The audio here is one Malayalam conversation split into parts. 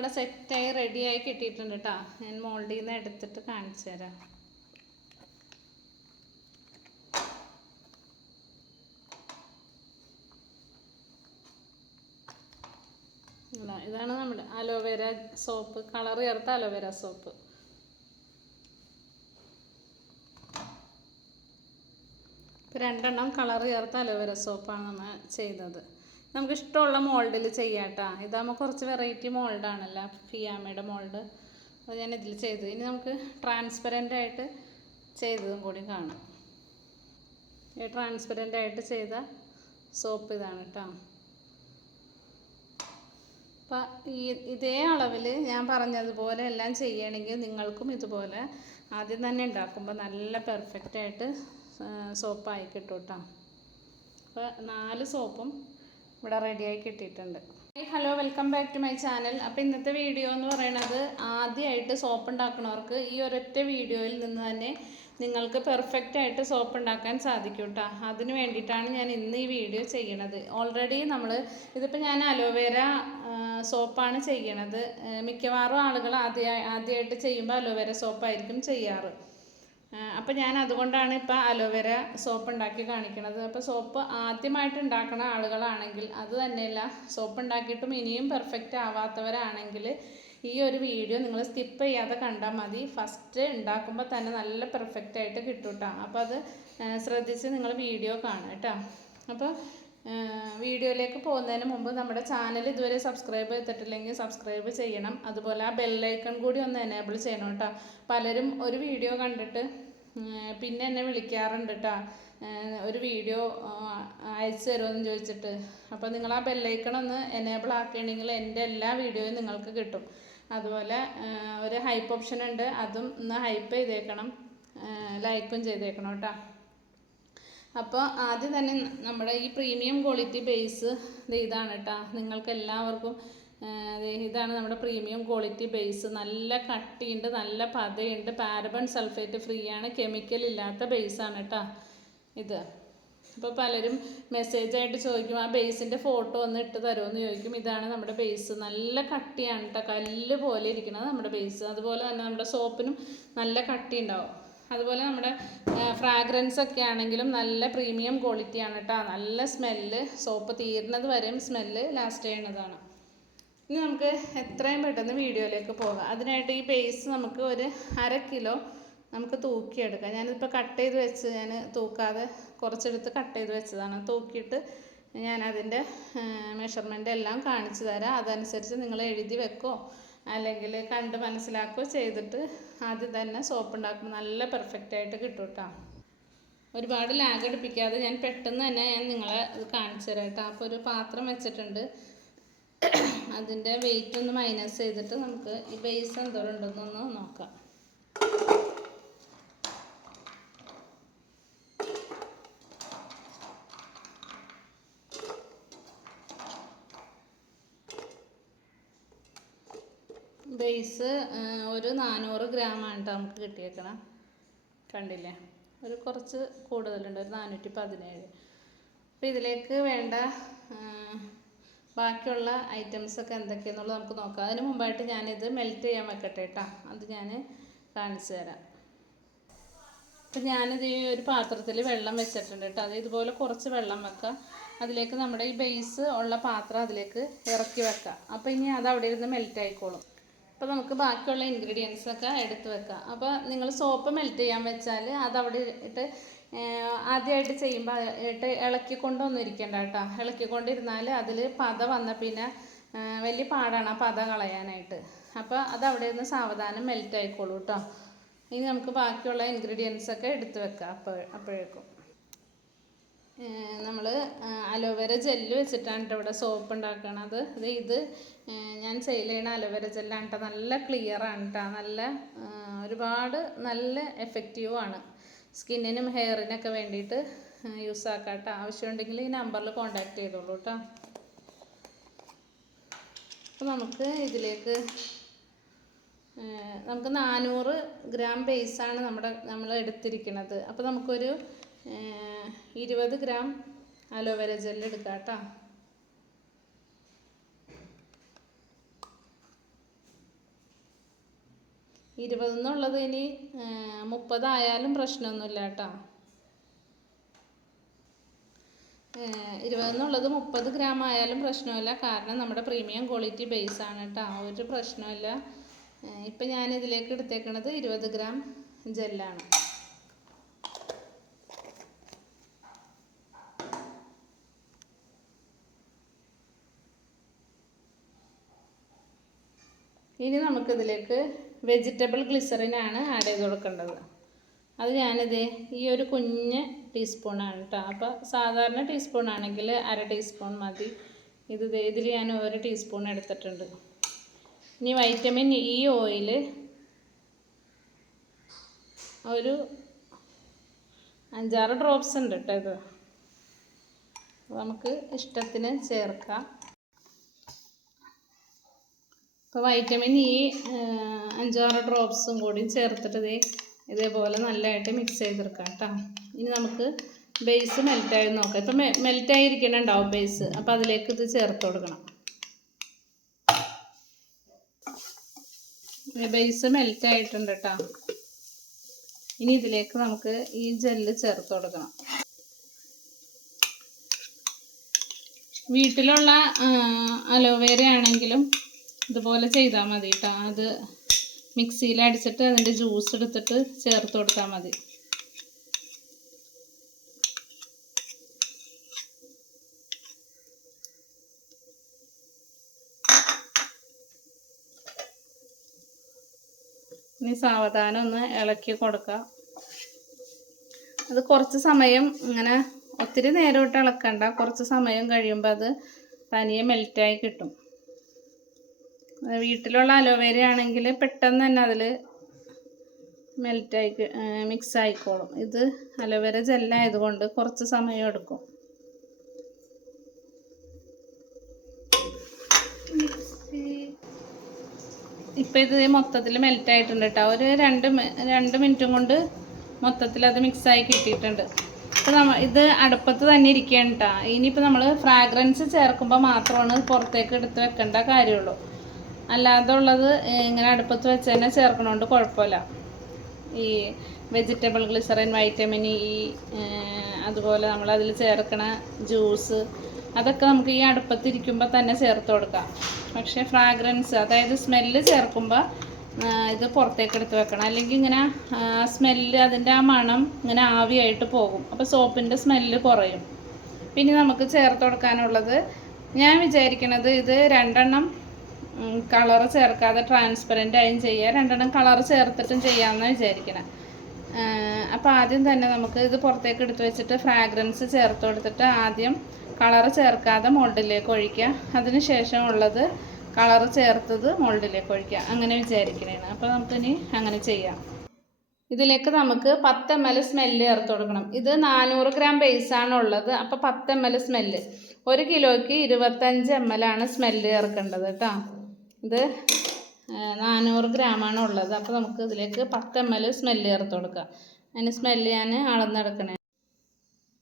ഇവിടെ സെറ്റായി റെഡിയായി കിട്ടിയിട്ടുണ്ട് കേട്ടോ ഞാൻ മോൾഡിൽ നിന്ന് എടുത്തിട്ട് കാണിച്ചു തരാം. ഇതാണ് നമ്മുടെ അലോവേര സോപ്പ്. കളർ ചേർത്ത അലോവേര സോപ്പ്. രണ്ടെണ്ണം കളർ ചേർത്ത അലോവേര സോപ്പാണ് നമ്മൾ ചെയ്തത്. നമുക്ക് ഇഷ്ടമുള്ള മോൾഡിൽ ചെയ്യാം കേട്ടോ ഇതാകുമ്പോൾ കുറച്ച് വെറൈറ്റി മോൾഡാണല്ലോ ഫിയാമയുടെ മോൾഡ് അത് ഞാൻ ഇതിൽ ചെയ്തു ഇനി നമുക്ക് ട്രാൻസ്പെറന്റ് ആയിട്ട് ചെയ്തതും കൂടി കാണാം. ഈ ട്രാൻസ്പെറന്റ് ആയിട്ട് ചെയ്ത സോപ്പ് ഇതാണ് കേട്ടോ അപ്പം ഈ ഇതേ അളവിൽ ഞാൻ പറഞ്ഞതുപോലെ എല്ലാം ചെയ്യണമെങ്കിൽ നിങ്ങൾക്കും ഇതുപോലെ ആദ്യം തന്നെ ഉണ്ടാക്കുമ്പോൾ നല്ല പെർഫെക്റ്റായിട്ട് സോപ്പായി കിട്ടും കേട്ടോ അപ്പോൾ നാല് സോപ്പും ഇവിടെ റെഡിയായി കിട്ടിയിട്ടുണ്ട്. Hello welcome back to my channel അപ്പോൾ ഇന്നത്തെ വീഡിയോ എന്ന് പറയുന്നത് ആദ്യമായിട്ട് സോപ്പ് ഉണ്ടാക്കുന്നവർക്ക് ഈ ഒരൊറ്റ വീഡിയോയിൽ നിന്ന് തന്നെ നിങ്ങൾക്ക് പെർഫെക്റ്റ് ആയിട്ട് സോപ്പ് ഉണ്ടാക്കാൻ സാധിക്കും കേട്ടോ അതിന് വേണ്ടിയിട്ടാണ് ഞാൻ ഇന്ന് ഈ വീഡിയോ ചെയ്യണത്. ഓൾറെഡി നമ്മൾ ഇതിപ്പോൾ ഞാൻ അലോവേര സോപ്പാണ് ചെയ്യണത്. മിക്കവാറും ആളുകൾ ആദ്യമായി ആദ്യമായിട്ട് ചെയ്യുമ്പോൾ അലോവേര സോപ്പായിരിക്കും ചെയ്യാറ്. അപ്പോൾ ഞാൻ അതുകൊണ്ടാണ് ഇപ്പോൾ അലോവേര സോപ്പ് ഉണ്ടാക്കി കാണിക്കുന്നത് അപ്പോൾ സോപ്പ് ആദ്യമായിട്ട് ഉണ്ടാക്കുന്ന ആളുകളാണെങ്കിൽ അത് തന്നെയല്ല സോപ്പ് ഉണ്ടാക്കിയിട്ടും ഇനിയും പെർഫെക്റ്റ് ആവാത്തവരാണെങ്കിൽ ഈ ഒരു വീഡിയോ നിങ്ങൾ സ്കിപ്പ് ചെയ്യാതെ കണ്ടാൽ മതി. ഫസ്റ്റ് ഉണ്ടാക്കുമ്പോൾ തന്നെ നല്ല പെർഫെക്റ്റ് ആയിട്ട് കിട്ടും കേട്ടോ അപ്പോൾ അത് ശ്രദ്ധിച്ച് നിങ്ങൾ വീഡിയോ കാണുക കേട്ടോ അപ്പോൾ വീഡിയോയിലേക്ക് പോകുന്നതിന് മുമ്പ് നമ്മുടെ ചാനൽ ഇതുവരെ സബ്സ്ക്രൈബ് ചെയ്തിട്ടില്ലെങ്കിൽ സബ്സ്ക്രൈബ് ചെയ്യണം. അതുപോലെ ആ ബെല്ലൈക്കൺ കൂടി ഒന്ന് എനേബിൾ ചെയ്യണം കേട്ടോ. പലരും ഒരു വീഡിയോ കണ്ടിട്ട് പിന്നെ എന്നെ വിളിക്കാറുണ്ട് കേട്ടോ. ഒരു വീഡിയോ അയച്ചു തരുമെന്ന് ചോദിച്ചിട്ട്. അപ്പോൾ നിങ്ങൾ ആ ബെല്ലൈക്കൺ ഒന്ന് എനേബിൾ ആക്കുകയാണെങ്കിൽ എന്റെ എല്ലാ വീഡിയോയും നിങ്ങൾക്ക് കിട്ടും. അതുപോലെ ഒരു ഹൈപ്പ് ഓപ്ഷൻ ഉണ്ട്. അതും ഒന്ന് ഹൈപ്പ് ചെയ്തേക്കണം. ലൈക്കും ചെയ്തേക്കണം കേട്ടോ. അപ്പോൾ ആദ്യം തന്നെ നമ്മുടെ ഈ പ്രീമിയം ക്വാളിറ്റി ബേസ് ഇതാണ് കേട്ടോ നിങ്ങൾക്ക് എല്ലാവർക്കും ഇതാണ് നമ്മുടെ പ്രീമിയം ക്വാളിറ്റി ബേസ് നല്ല കട്ടിയുണ്ട് നല്ല പതയുണ്ട്. പാരബൺ സൾഫേറ്റ് ഫ്രീ ആണ്. കെമിക്കൽ ഇല്ലാത്ത ബേസാണ് കേട്ടോ ഇത്. അപ്പോൾ പലരും മെസ്സേജായിട്ട് ചോദിക്കും ആ ബേസിന്റെ ഫോട്ടോ ഒന്ന് ഇട്ട് തരുമെന്ന് ചോദിക്കും. ഇതാണ് നമ്മുടെ ബേസ് നല്ല കട്ടിയാണ് കേട്ടോ കല്ല് പോലെ ഇരിക്കുന്നത് നമ്മുടെ ബേസ് അതുപോലെ തന്നെ നമ്മുടെ സോപ്പിനും നല്ല കട്ടി ഉണ്ടാവും അതുപോലെ നമ്മുടെ ഫ്രാഗ്രൻസ് ഒക്കെ ആണെങ്കിലും നല്ല പ്രീമിയം ക്വാളിറ്റിയാണ് കേട്ടോ നല്ല സ്മെല്ല് സോപ്പ് തീരുന്നത് വരെയും സ്മെല്ല് ലാസ്റ്റ് ചെയ്യണതാണ് ഇനി നമുക്ക് എത്രയും പെട്ടെന്ന് വീഡിയോയിലേക്ക് പോകാം. അതിനായിട്ട് ഈ പേസ് നമുക്ക് ഒരു അര കിലോ നമുക്ക് തൂക്കിയെടുക്കാം. ഞാനിപ്പോൾ കട്ട് ചെയ്ത് വെച്ച് ഞാൻ തൂക്കാതെ കുറച്ചെടുത്ത് കട്ട് ചെയ്ത് വെച്ചതാണ്. തൂക്കിയിട്ട് ഞാൻ അതിന്റെ മെഷർമെന്റ് എല്ലാം കാണിച്ചു തരാം. അതനുസരിച്ച് നിങ്ങൾ എഴുതി വെക്കോ. അല്ലെങ്കിൽ കണ്ട് മനസ്സിലാക്കുകയോ ചെയ്തിട്ട് ആദ്യം തന്നെ സോപ്പ് ഉണ്ടാക്കുമ്പോൾ നല്ല പെർഫെക്റ്റ് ആയിട്ട് കിട്ടും കേട്ടോ ഒരുപാട് ലാഗ് അടുപ്പിക്കാതെ ഞാൻ പെട്ടെന്ന് തന്നെ ഞാൻ നിങ്ങളെ ഇത് കാണിച്ചു തരാം കേട്ടോ അപ്പോൾ ഒരു പാത്രം വെച്ചിട്ടുണ്ട്. അതിന്റെ വെയിറ്റ് ഒന്ന് മൈനസ് ചെയ്തിട്ട് നമുക്ക് ഈ ബേസ് എന്തോരം ഉണ്ടെന്നൊന്ന് നോക്കാം. ബേസ് ഒരു നാനൂറ് ഗ്രാമാണ് കേട്ടോ നമുക്ക് കിട്ടിയേക്കണം. കണ്ടില്ലേ? ഒരു കുറച്ച് കൂടുതലുണ്ട് ഒരു നാനൂറ്റി പതിനേഴ്. അപ്പോൾ ഇതിലേക്ക് വേണ്ട ബാക്കിയുള്ള ഐറ്റംസൊക്കെ എന്തൊക്കെയാണെന്നുള്ളത് നമുക്ക് നോക്കാം. അതിന് മുമ്പായിട്ട് ഞാനിത് മെൽറ്റ് ചെയ്യാൻ വെക്കട്ടെ കേട്ടോ അത് ഞാൻ കാണിച്ചു തരാം. അപ്പം ഞാനിത് ഈ ഒരു പാത്രത്തിൽ വെള്ളം വെച്ചിട്ടുണ്ട് കേട്ടോ അത് ഇതുപോലെ കുറച്ച് വെള്ളം വെക്കാം. അതിലേക്ക് നമ്മുടെ ഈ ബേസ് ഉള്ള പാത്രം അതിലേക്ക് ഇറക്കി വെക്കാം. അപ്പോൾ ഇനി അത് അവിടെ ഇരുന്ന് മെൽറ്റ് ആയിക്കോളും. അപ്പോൾ നമുക്ക് ബാക്കിയുള്ള ഇൻഗ്രീഡിയൻസ് ഒക്കെ എടുത്ത് വെക്കാം. അപ്പോൾ നിങ്ങൾ സോപ്പ് മെൽറ്റ് ചെയ്യാൻ വെച്ചാൽ അത് അവിടെ ഇട്ട് ആദ്യമായിട്ട് ചെയ്യുമ്പോൾ ഇട്ട് ഇളക്കിക്കൊണ്ടൊന്നും ഇരിക്കണ്ട കേട്ടോ. ഇളക്കിക്കൊണ്ടിരുന്നാൽ അതിൽ പത വന്ന പിന്നെ വലിയ പാടാണ് ആ പത കളയാനായിട്ട്. അപ്പോൾ അത് അവിടെ നിന്ന് സാവധാനം മെൽറ്റ് ആയിക്കോളൂ കേട്ടോ. ഇനി നമുക്ക് ബാക്കിയുള്ള ഇൻഗ്രീഡിയൻസ് ഒക്കെ എടുത്ത് വെക്കാം അപ്പോൾ അപ്പോഴേക്കും. നമ്മൾ അലോവേര ജെല്ല് വെച്ചിട്ടാണ് കേട്ടോ ഇവിടെ സോപ്പ് ഉണ്ടാക്കണത്. അത് ഇത് ഞാൻ സെയിൽ ചെയ്യണ അലോവേര ജെല്ലാണ് കേട്ടോ നല്ല ക്ലിയർ ആണ് കേട്ടോ നല്ല ഒരുപാട് നല്ല എഫക്റ്റീവ് ആണ്. സ്കിന്നിനും ഹെയറിനൊക്കെ വേണ്ടിയിട്ട് യൂസ് ആക്കാം കേട്ടോ ആവശ്യമുണ്ടെങ്കിൽ ഈ നമ്പറിൽ കോൺടാക്ട് ചെയ്തോളൂ കേട്ടോ അപ്പോൾ നമുക്ക് ഇതിലേക്ക് നമുക്ക് നാനൂറ് ഗ്രാം ബേസാണ് നമ്മുടെ നമ്മൾ എടുത്തിരിക്കുന്നത് അപ്പോൾ നമുക്കൊരു ഇരുപത് ഗ്രാം അലോവേര ജെൽ എടുക്കാം കേട്ടോ ഇരുപതെന്നുള്ളത് ഇനി മുപ്പതായാലും പ്രശ്നമൊന്നുമില്ല കേട്ടോ ഇരുപതെന്നുള്ളത് മുപ്പത് ഗ്രാം ആയാലും പ്രശ്നമില്ല. കാരണം നമ്മുടെ പ്രീമിയം ക്വാളിറ്റി ബേസ് ആണ് കേട്ടോ ഒരു പ്രശ്നമില്ല. ഇപ്പം ഞാൻ ഇതിലേക്ക് എടുത്തേക്കണത് ഇരുപത് ഗ്രാം ജെല്ലാണ്. ഇനി നമുക്കിതിലേക്ക് വെജിറ്റബിൾ ഗ്ലിസറിനാണ് ആഡ് ചെയ്ത് കൊടുക്കേണ്ടത്. അത് ഞാനിത് ഈ ഒരു കുഞ്ഞ് ടീസ്പൂണാണ് കേട്ടോ അപ്പോൾ സാധാരണ ടീസ്പൂൺ ആണെങ്കിൽ അര ടീസ്പൂൺ മതി. ഇത് ഇതിൽ ഞാൻ ഒരു ടീസ്പൂൺ എടുത്തിട്ടുണ്ട്. ഇനി വൈറ്റമിൻ ഇ ഓയിൽ ഒരു അഞ്ചാറ് ഡ്രോപ്സ് ഉണ്ട് കേട്ടോ ഇത്. നമുക്ക് ഇഷ്ടത്തിന് ചേർക്കാം. അപ്പോൾ വൈറ്റമിൻ ഇ അഞ്ചാറ് ഡ്രോപ്സും കൂടി ചേർത്തിട്ട് ഇതേപോലെ നല്ലതായിട്ട് മിക്സ് ചെയ്തെടുക്കാം കേട്ടോ. ഇനി നമുക്ക് ബേസ് മെൽറ്റായി നോക്കാം. ഇപ്പം മെൽറ്റായിരിക്കണുണ്ടാവും ബേസ് അപ്പോൾ അതിലേക്ക് ഇത് ചേർത്ത് കൊടുക്കണം. ബേസ് മെൽറ്റായിട്ടുണ്ട് കേട്ടോ. ഇനി ഇതിലേക്ക് നമുക്ക് ഈ ജെല്ല് ചേർത്ത് കൊടുക്കണം. വീട്ടിലുള്ള അലോവേര ആണെങ്കിലും ഇതുപോലെ ചെയ്താൽ മതി കേട്ടോ അത് മിക്സിയിൽ അടിച്ചിട്ട് അതിന്റെ ജ്യൂസ് എടുത്തിട്ട് ചേർത്ത് കൊടുത്താൽ മതി. ഇനി സാവധാനം ഒന്ന് ഇളക്കി കൊടുക്കുക അത് കുറച്ച് സമയം ഇങ്ങനെ ഒത്തിരി നേരം ഇട്ട് ഇളക്കണ്ട. കുറച്ച് സമയം കഴിയുമ്പോൾ അത് തനിയെ മെൽറ്റായി കിട്ടും. വീട്ടിലുള്ള അലോവേര ആണെങ്കിൽ പെട്ടെന്ന് തന്നെ അതിൽ മെൽറ്റായി മിക്സ് ആയിക്കോളും ഇത് അലോവേര ജെല്ലായതുകൊണ്ട് കുറച്ച് സമയം എടുക്കും. ഇപ്പം ഇത് മൊത്തത്തിൽ മെൽറ്റ് ആയിട്ടുണ്ട് കേട്ടോ ഒരു രണ്ട് രണ്ട് മിനിറ്റും കൊണ്ട് മൊത്തത്തിൽ അത് മിക്സായി കിട്ടിയിട്ടുണ്ട്. അപ്പോൾ നമ്മൾ ഇത് അടുപ്പത്ത് തന്നെ ഇരിക്കുകയാണ് കേട്ടോ ഇനിയിപ്പോൾ നമ്മൾ ഫ്രാഗ്രൻസ് ചേർക്കുമ്പോൾ മാത്രമാണ് പുറത്തേക്ക് എടുത്ത് വെക്കേണ്ട കാര്യമുള്ളൂ. അല്ലാതെ ഉള്ളത് ഇങ്ങനെ അടുപ്പത്ത് വെച്ച് തന്നെ ചേർക്കണോണ്ട് കുഴപ്പമില്ല. ഈ വെജിറ്റബിൾ ഗ്ലിസറിൻ വൈറ്റമിൻ ഇ അതുപോലെ നമ്മൾ അതിൽ ചേർക്കണ ജ്യൂസ് അതൊക്കെ നമുക്ക് ഈ അടുപ്പത്തിരിക്കുമ്പോൾ തന്നെ ചേർത്ത് കൊടുക്കാം. പക്ഷേ ഫ്രാഗ്രൻസ് അതായത് സ്മെല്ല് ചേർക്കുമ്പോൾ ഇത് പുറത്തേക്ക് എടുത്ത് വെക്കണം. അല്ലെങ്കിൽ ഇങ്ങനെ സ്മെല്ല് അതിന്റെ ആ മണം ഇങ്ങനെ ആവിയായിട്ട് പോകും. അപ്പോൾ സോപ്പിന്റെ സ്മെല്ല് കുറയും. പിന്നെ നമുക്ക് ചേർത്ത് കൊടുക്കാനുള്ളത് ഞാൻ വിചാരിക്കണത് ഇത് രണ്ടെണ്ണം കളർ ചേർക്കാതെ ട്രാൻസ്പെറന്റ് ആയും ചെയ്യുക രണ്ടെണ്ണം കളർ ചേർത്തിട്ടും ചെയ്യാമെന്നാണ് വിചാരിക്കണം. അപ്പോൾ ആദ്യം തന്നെ നമുക്ക് ഇത് പുറത്തേക്ക് എടുത്തു വെച്ചിട്ട് ഫ്രാഗ്രൻസ് ചേർത്ത് കൊടുത്തിട്ട് ആദ്യം കളർ ചേർക്കാതെ മോൾഡിലേക്ക് ഒഴിക്കുക. അതിന് ശേഷം ഉള്ളത് കളർ ചേർത്തത് മോൾഡിലേക്ക് ഒഴിക്കുക. അങ്ങനെ വിചാരിക്കണേണ്. അപ്പോൾ നമുക്കിനി അങ്ങനെ ചെയ്യാം. ഇതിലേക്ക് നമുക്ക് പത്ത് എം എൽ സ്മെല്ല് ചേർത്ത് കൊടുക്കണം. ഇത് നാനൂറ് ഗ്രാം ബേസാണ് ഉള്ളത്. അപ്പോൾ പത്ത് എം എൽ സ്മെല്ല് ഒരു കിലോയ്ക്ക് ഇരുപത്തഞ്ച് എം എൽ ആണ് സ്മെല്ല് ചേർക്കേണ്ടത് കേട്ടോ. ഇത് നാനൂറ് ഗ്രാമാണ് ഉള്ളത്. അപ്പോൾ നമുക്ക് ഇതിലേക്ക് പത്ത് എം എൽ സ്മെല്ല് ചേർത്ത് കൊടുക്കാം. അതിന് സ്മെല്ല് ഞാൻ അളന്നെടുക്കണേ.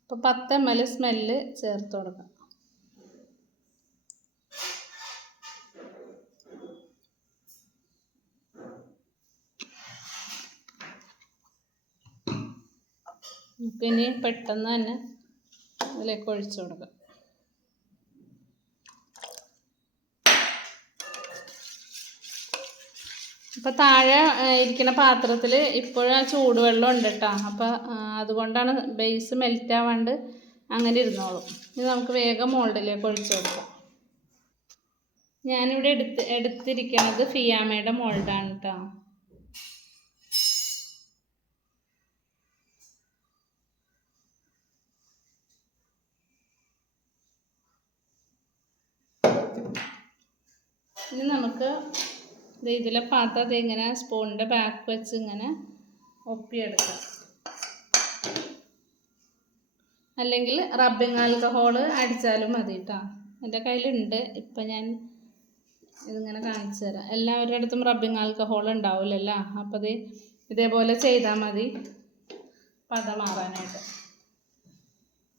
അപ്പോൾ പത്ത് എം എൽ സ്മെല്ല് ചേർത്ത് കൊടുക്കാം. നമുക്കിനി പെട്ടെന്ന് തന്നെ ഇതിലേക്ക് ഒഴിച്ചു കൊടുക്കാം. അപ്പോൾ താഴെ ഇരിക്കുന്ന പാത്രത്തിൽ ഇപ്പോഴും ചൂടുവെള്ളം ഉണ്ട് കേട്ടോ അപ്പോൾ അതുകൊണ്ടാണ് ബേസ് മെൽറ്റ് ആവാണ്ട് അങ്ങനെ ഇരുന്നോളും. ഇത് നമുക്ക് വേഗം മോൾഡിലേക്ക് ഒഴിച്ചു കൊടുക്കാം. ഞാനിവിടെ എടുത്ത് എടുത്തിരിക്കുന്നത് ഫിയാമയുടെ മോൾഡാണ് കേട്ടോ ഇനി നമുക്ക് ഇതിലെ പാത്രം ഇങ്ങനെ സ്പൂണിന്റെ ബാക്ക് വെച്ച് ഇങ്ങനെ ഒപ്പിയെടുക്കാം. അല്ലെങ്കിൽ റബ്ബിങ് ആൽക്കഹോൾ അടിച്ചാലും മതി കേട്ടോ എന്റെ കയ്യിലുണ്ട്. ഇപ്പം ഞാൻ ഇതിങ്ങനെ കാണിച്ചു തരാം. എല്ലാവരുടെ അടുത്തും റബ്ബിങ് ആൽക്കഹോൾ ഉണ്ടാവില്ലല്ലോ. അപ്പോൾ ഇത് ഇതേപോലെ ചെയ്താൽ മതി. പത മാറാനായിട്ട്.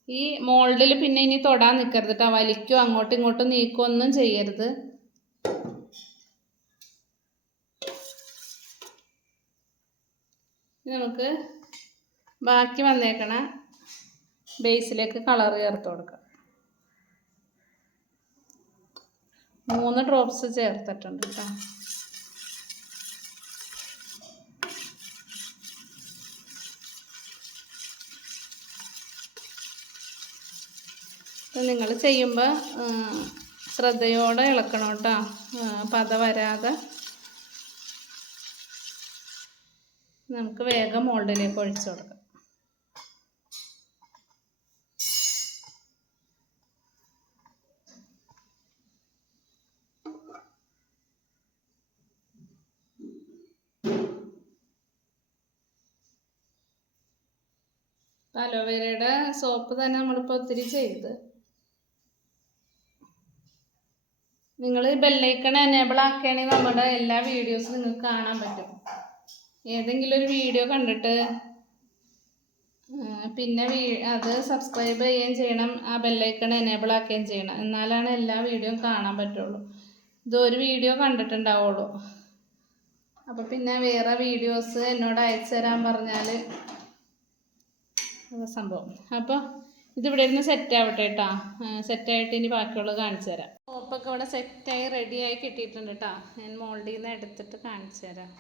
ഈ മോൾഡിൽ പിന്നെ ഇനി തൊടാൻ നിൽക്കരുത് കേട്ടോ വലിക്കോ അങ്ങോട്ടും ഇങ്ങോട്ടും നീക്കോ ഒന്നും ചെയ്യരുത്. നമുക്ക് ബാക്കി വന്നേക്കണ ബേസിലേക്ക് കളർ ചേർത്ത് കൊടുക്കാം. മൂന്ന് ഡ്രോപ്സ് ചേർത്തിട്ടുണ്ട് കേട്ടോ നിങ്ങൾ ചെയ്യുമ്പോൾ ശ്രദ്ധയോടെ ഇളക്കണം കേട്ടോ പത വരാതെ നമുക്ക് വേഗം മോൾഡിലേക്ക് ഒഴിച്ചു കൊടുക്കാം. അലോവേരയുടെ സോപ്പ് തന്നെ നമ്മളിപ്പോൾ ഒത്തിരി ചെയ്ത്. നിങ്ങൾ ബെല്ലൈക്കൺ എനേബിൾ ആക്കുകയാണെങ്കിൽ നമ്മുടെ എല്ലാ വീഡിയോസും നിങ്ങൾക്ക് കാണാൻ പറ്റും. ഏതെങ്കിലും ഒരു വീഡിയോ കണ്ടിട്ട് പിന്നെ വീ അത് സബ്സ്ക്രൈബ് ചെയ്യുകയും ചെയ്യണം ആ ബെല്ലൈക്കൺ എനേബിൾ ആക്കുകയും ചെയ്യണം. എന്നാലാണ് എല്ലാ വീഡിയോയും കാണാൻ പറ്റുള്ളൂ. ഇത് ഒരു വീഡിയോ കണ്ടിട്ടുണ്ടാവുള്ളൂ. അപ്പോൾ പിന്നെ വേറെ വീഡിയോസ് എന്നോട് അയച്ചു തരാൻ പറഞ്ഞാൽ സംഭവം. അപ്പോൾ ഇതിവിടെ ഇരുന്ന് സെറ്റ് ആവട്ടെ കേട്ടോ സെറ്റായിട്ട് ഇനി ബാക്കിയുള്ളത് കാണിച്ചു തരാം. സോപ്പൊക്കെ ഇവിടെ സെറ്റായി റെഡിയായി കിട്ടിയിട്ടുണ്ട് കേട്ടോ ഞാൻ മോൾഡിൽ നിന്ന് എടുത്തിട്ട് കാണിച്ചു തരാം.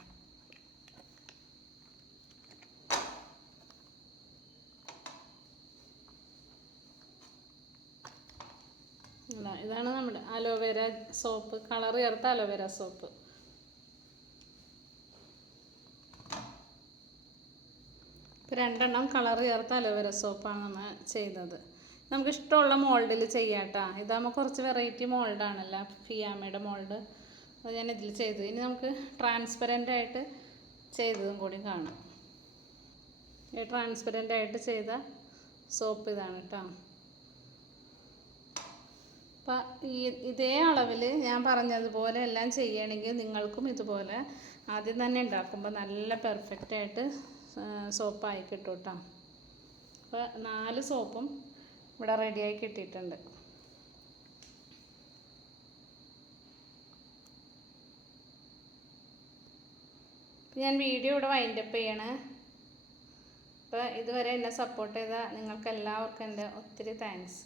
ഇതാണ് നമ്മുടെ അലോവേര സോപ്പ് കളർ ചേർത്ത അലോവേര സോപ്പ് രണ്ടെണ്ണം കളർ ചേർത്ത അലോവേര സോപ്പാണ് നമ്മൾ ചെയ്തത്. നമുക്ക് ഇഷ്ടമുള്ള മോൾഡിൽ ചെയ്യാട്ടോ ഇതാകുമ്പോൾ കുറച്ച് വെറൈറ്റി മോൾഡാണല്ലോ ഫിയാമയുടെ മോൾഡ് അത് ഞാൻ ഇതിൽ ചെയ്തു ഇനി നമുക്ക് ട്രാൻസ്പെറന്റ് ആയിട്ട് ചെയ്തതും കൂടി കാണാം. ഈ ട്രാൻസ്പെറന്റ് ആയിട്ട് ചെയ്ത സോപ്പ് ഇതാണ് കേട്ടോ ഇതേ അളവിൽ ഞാൻ പറഞ്ഞതുപോലെ എല്ലാം ചെയ്യണമെങ്കിൽ നിങ്ങൾക്കും ഇതുപോലെ ആദ്യം തന്നെ ഉണ്ടാക്കുമ്പോൾ നല്ല പെർഫെക്റ്റ് ആയിട്ട് സോപ്പായി കിട്ടും കേട്ടോ അപ്പോൾ നാല് സോപ്പും ഇവിടെ റെഡിയായി കിട്ടിയിട്ടുണ്ട്. ഞാൻ വീഡിയോ ഇവിടെ വൈൻഡപ്പ് ചെയ്യണേ. അപ്പോൾ ഇതുവരെ എന്നെ സപ്പോർട്ട് ചെയ്ത നിങ്ങൾക്ക് എല്ലാവർക്കും എന്റെ ഒത്തിരി താങ്ക്സ്